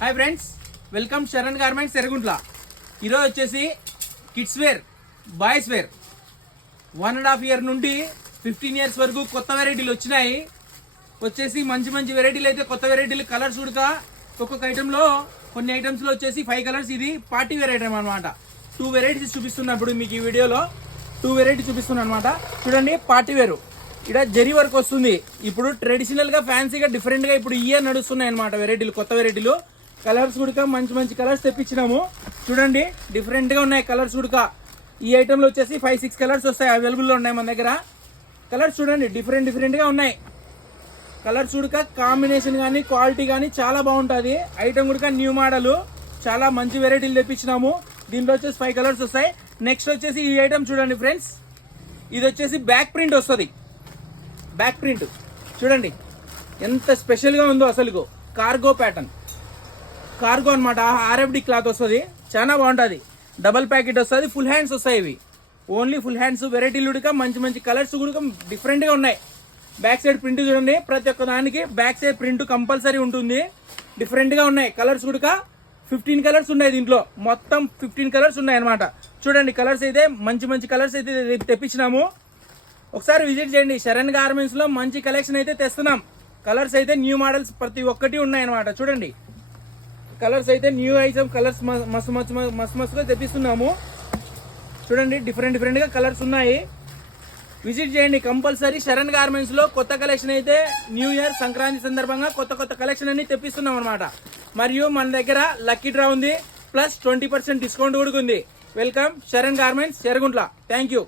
Hi friends, welcome Sharan garments Erraguntla. ఈరోజు వచ్చేసి kids wear, boys wear 1.5 year నుండి 15 years వరకు కొత్త వెరైటీలు వచ్చినాయి. వచ్చేసి మంచి మంచి వెరైటీలు అయితే కొత్త వెరైటీలు కలర్స్ కూడా ఒక్కొక్క ఐటెంలో కొన్ని ఐటమ్స్లో వచ్చేసి 5 కలర్స్. ఇది పార్టీ వేర్ ఐటమ్ అనమాట. 2 వెరైటీస్ చూపిస్తున్నప్పుడు మీకు ఈ వీడియోలో 2 వెరైటీస్ చూపిస్తున్నాను అనమాట. చూడండి, పార్టీ వేరు ఇక్కడ జరీ వర్క్ వస్తుంది. ఇప్పుడు ట్రెడిషనల్ గా ఫ్యాన్సీగా డిఫరెంట్ గా ఇప్పుడు ఇయర్ నడుస్తున్నాయి అనమాట వెరైటీలు, కొత్త వెరైటీలు. కలర్స్ కూడా మంచి మంచి కలర్స్ తెప్పించినాము. చూడండి, డిఫరెంట్ గా ఉన్నాయి కలర్స్ కూడా. ఈ ఐటమ్ లో వచ్చేసి 5-6 కలర్స్ వస్తాయి, అవైలబుల్ లో ఉన్నాయి మన దగ్గర. కలర్స్ చూడండి, డిఫరెంట్ గా ఉన్నాయి కలర్స్ కూడా. కాంబినేషన్ కానీ క్వాలిటీ కానీ చాలా బాగుంటుంది. ఐటమ్ కూడా న్యూ మోడల్, చాలా మంచి వెరైటీలు తెప్పించినాము. దీంట్లో వచ్చేసి 5 కలర్స్ వస్తాయి. నెక్స్ట్ వచ్చేసి ఈ ఐటమ్ చూడండి ఫ్రెండ్స్, ఇది వచ్చేసి బ్యాక్ ప్రింట్ వస్తుంది. బ్యాక్ ప్రింట్ చూడండి ఎంత స్పెషల్ గా ఉందో అసలు. కార్గో ప్యాటర్న్, కార్గో అనమాట. RFD క్లాత్ వస్తుంది, చాలా బాగుంటుంది. డబల్ ప్యాకెట్ వస్తుంది, ఫుల్ హ్యాండ్స్ వస్తాయి. ఇవి ఓన్లీ ఫుల్ హ్యాండ్స్ వెరైటీలు కూడా మంచి మంచి కలర్స్ కూడా డిఫరెంట్ గా ఉన్నాయి. బ్యాక్ సైడ్ ప్రింట్ చూడండి, ప్రతి ఒక్క దానికి బ్యాక్ సైడ్ ప్రింట్ కంపల్సరీ ఉంటుంది. డిఫరెంట్ గా ఉన్నాయి కలర్స్ కూడా. 15 కలర్స్ ఉన్నాయి దీంట్లో, మొత్తం 15 కలర్స్ ఉన్నాయి అనమాట. చూడండి, కలర్స్ అయితే మంచి మంచి కలర్స్ అయితే తెప్పించినాము. ఒకసారి విజిట్ చేయండి. శరణ్ గార్మెంట్స్ లో మంచి కలెక్షన్ అయితే తెస్తున్నాం. కలర్స్ అయితే న్యూ మోడల్స్ ప్రతి ఒక్కటి ఉన్నాయి అనమాట. చూడండి, కలర్స్ అయితే న్యూ ఐటమ్ కలర్స్ మస్తుగా తెప్పిస్తున్నాము. చూడండి, డిఫరెంట్ గా కలర్స్ ఉన్నాయి. విజిట్ చేయండి కంపల్సరీ. శరణ్ గార్మెంట్స్ లో కొత్త కలెక్షన్ అయితే న్యూ ఇయర్ సంక్రాంతి సందర్భంగా కొత్త కలెక్షన్ అన్ని తెప్పిస్తున్నాం అనమాట. మరియు మన దగ్గర లక్కీ డ్రా ఉంది, ప్లస్ 20% డిస్కౌంట్ కూడా ఉంది. Welcome Sharan garments Erraguntla. Thank you.